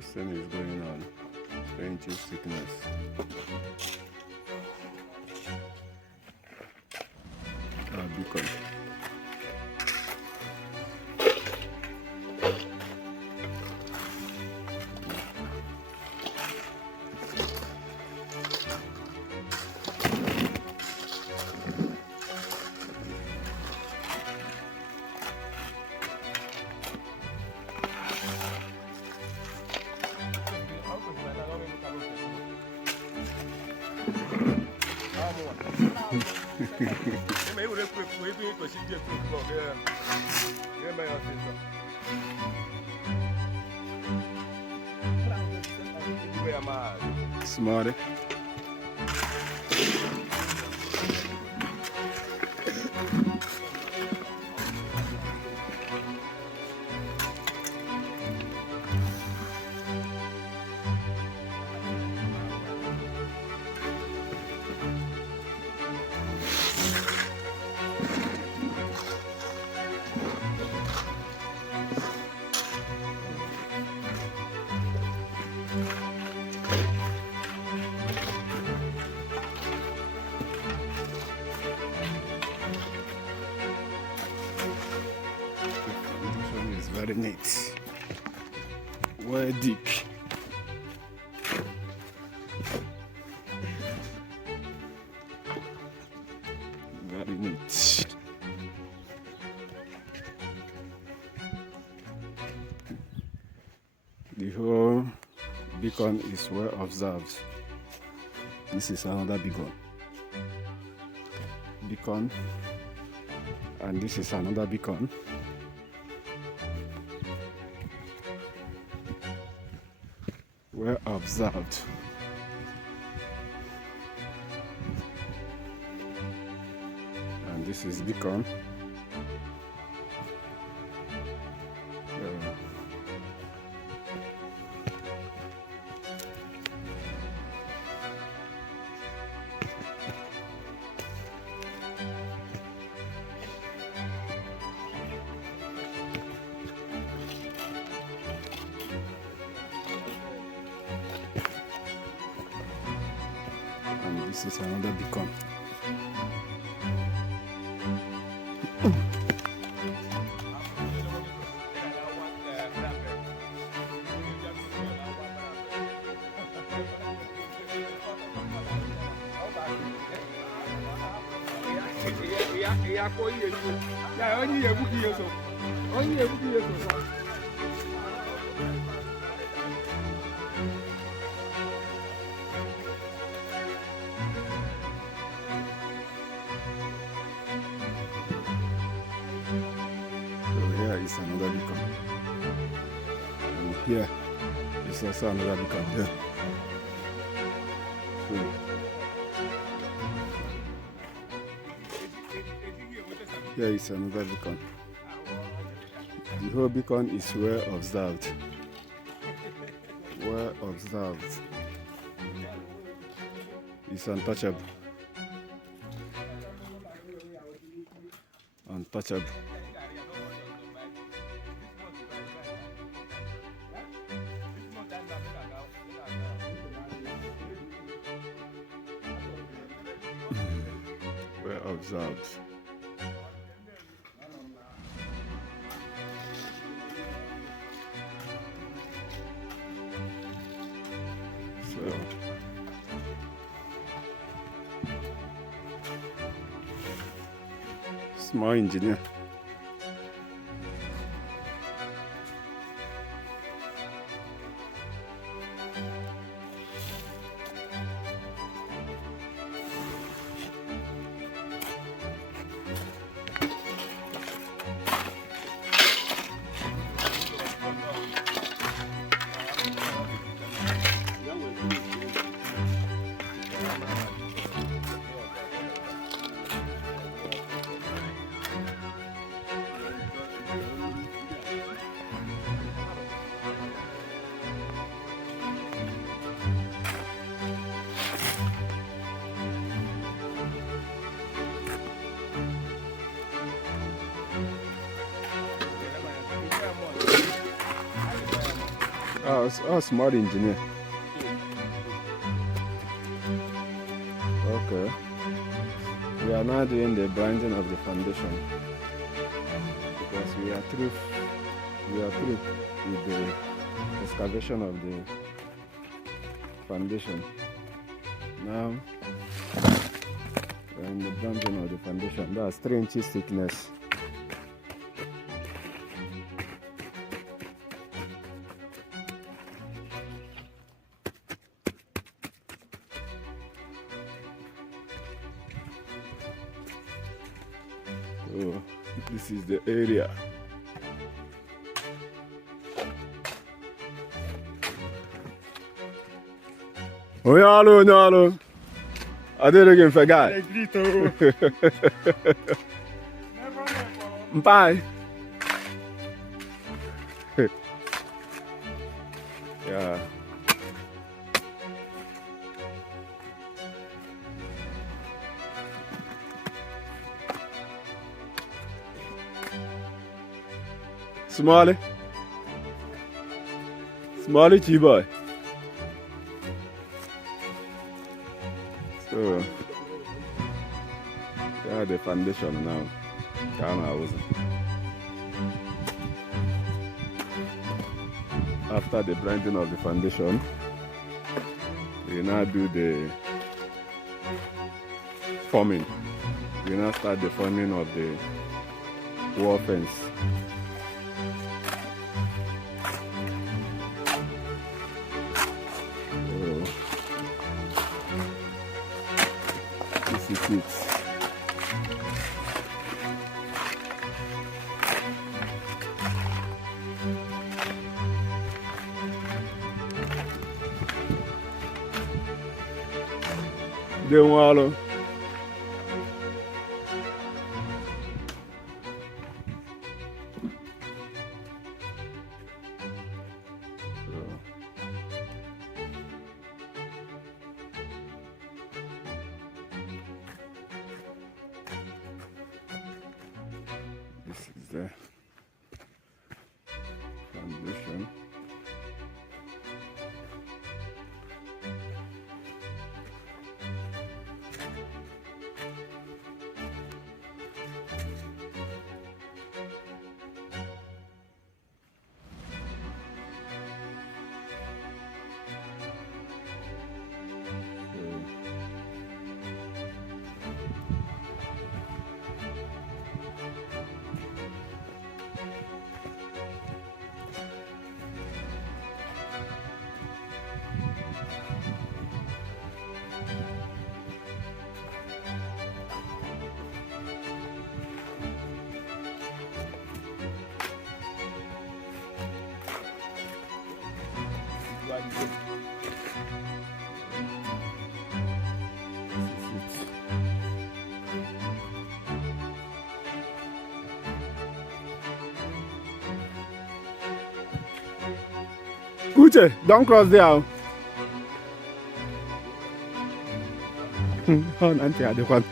Fasting is going on. Painting sickness. Beacon. Smarty. This one is very neat. Well deep. Very neat. The whole beacon is well observed. This is another beacon. And this is another beacon. Well observed. And this is beacon. And this is another beacon. Here is another beacon. And here is also another beacon. Here is another beacon. The whole beacon is well observed. Well observed. It's untouchable. Untouchable. Well observed. So small engineer. Smart engineer. Okay. We are now doing the branding of the foundation because we are through with the excavation of the foundation. Now we're in the branding of the foundation. That's 3 inches thickness. So this is the area. Onyalo. I did it again for guy. Bye. Yeah. Smalley T-boy. So yeah, the foundation now. After the branding of the foundation, we now do the forming. We now start the forming of the wall fence. This is it. Denwalo. This is the foundation. Uche, don't cross there. Oh, Nanti ada one.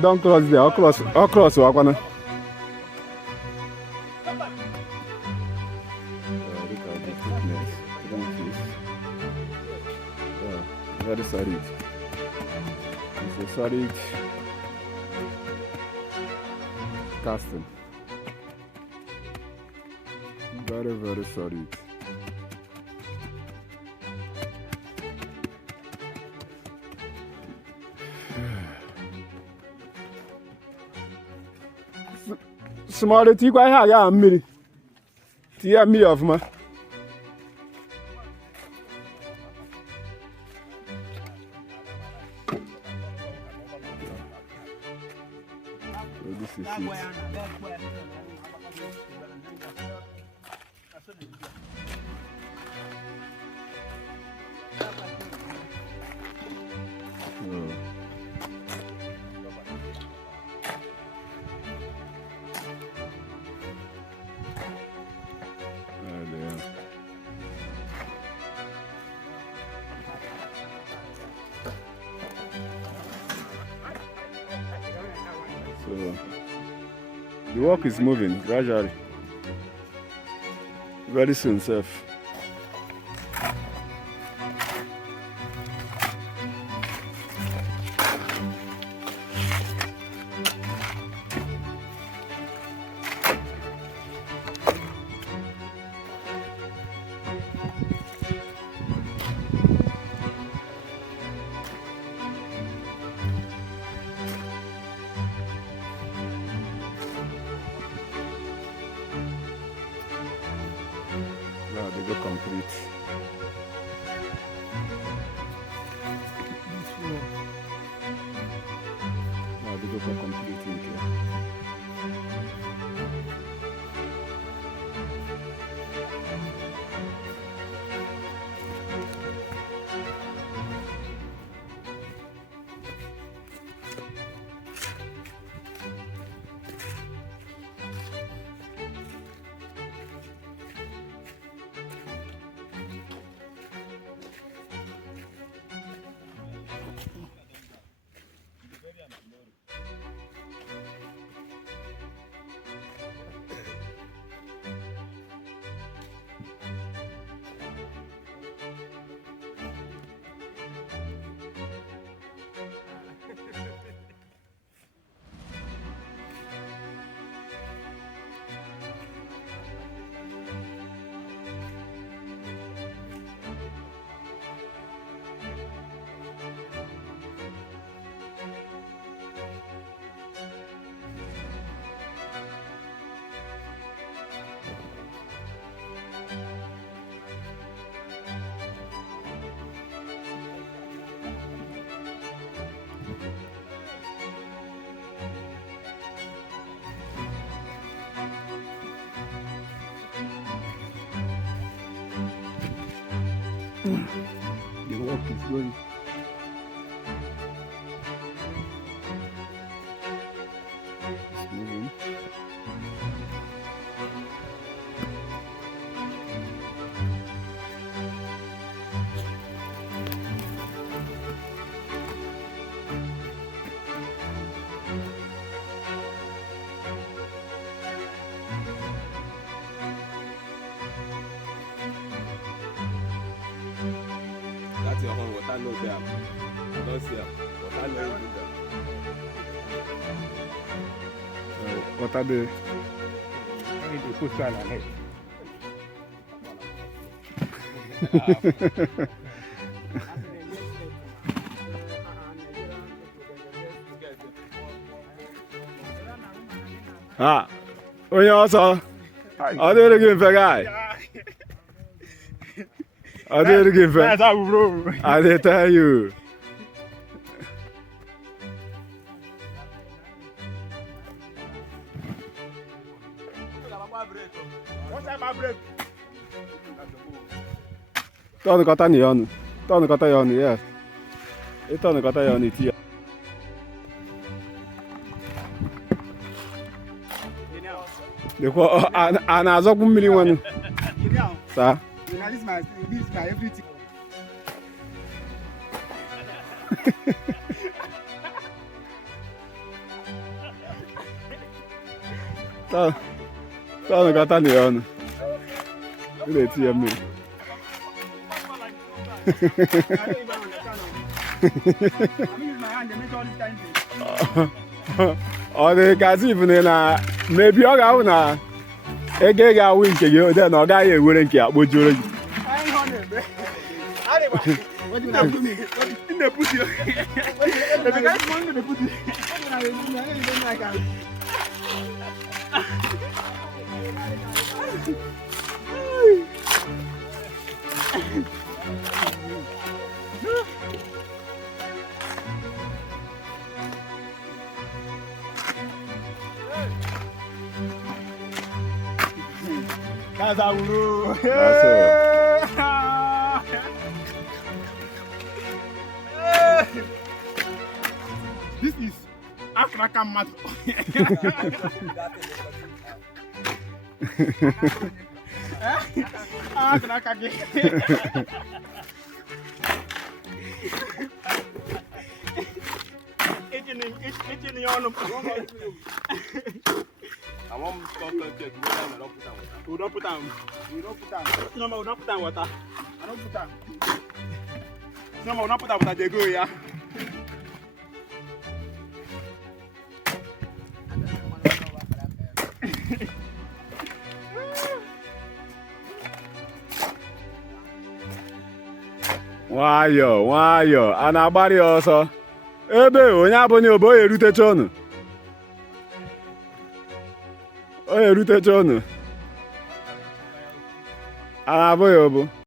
Don't cross there. I'll cross. Wakwana. Look at the thickness. Very solid. It's a solid casting. Very, very solid. Small tea quite high, yeah, me. Tea me of ma. This is it. So the work is moving gradually. Very soon, safe. Now they go complete. Now they go for completing here. The work is going. It's moving. That's your own water, no there. I don't see it. Water, no even there. What are the Put one on it. onye ọsọ ọ dịrị gị mfe guy ọ dịrị gị mfe That's how we roll. I dey tell you. Tọnụkọta ya ọnụ. Tọnụkọta ya ọnụ, yes. Ịtọnụkọta ya ọnụ iti ya. Dịkwa a na-azọkwu mmiri nwanụ. Saa. This is my everything. Tọnụkọta ya ọnụ. Ị na-eti ya mmiri. I don't even understand. I mean, my hand, they make all this time. Ọ dị ka if na mebi ọ ga-awụ na ego ị ga-awụ nke gị ode na ọ gaghị ewere nke ya kpojuoro gị. What did I do me? What did they put you? What did they put you? What did I do? That's how we roll. That's This is African matter. Eche ya ọnụ. àwọn tọkọ jẹ ti wọlé àná lọkùtà wọta. Udọpụta m. Sinoma udọpụta wọta. Sinoma udọpụta wọta jego ya. nwayọọ a na-agbara ya ọsọ ebe onye abụghị obe o erutecha unu a na-abụghị obu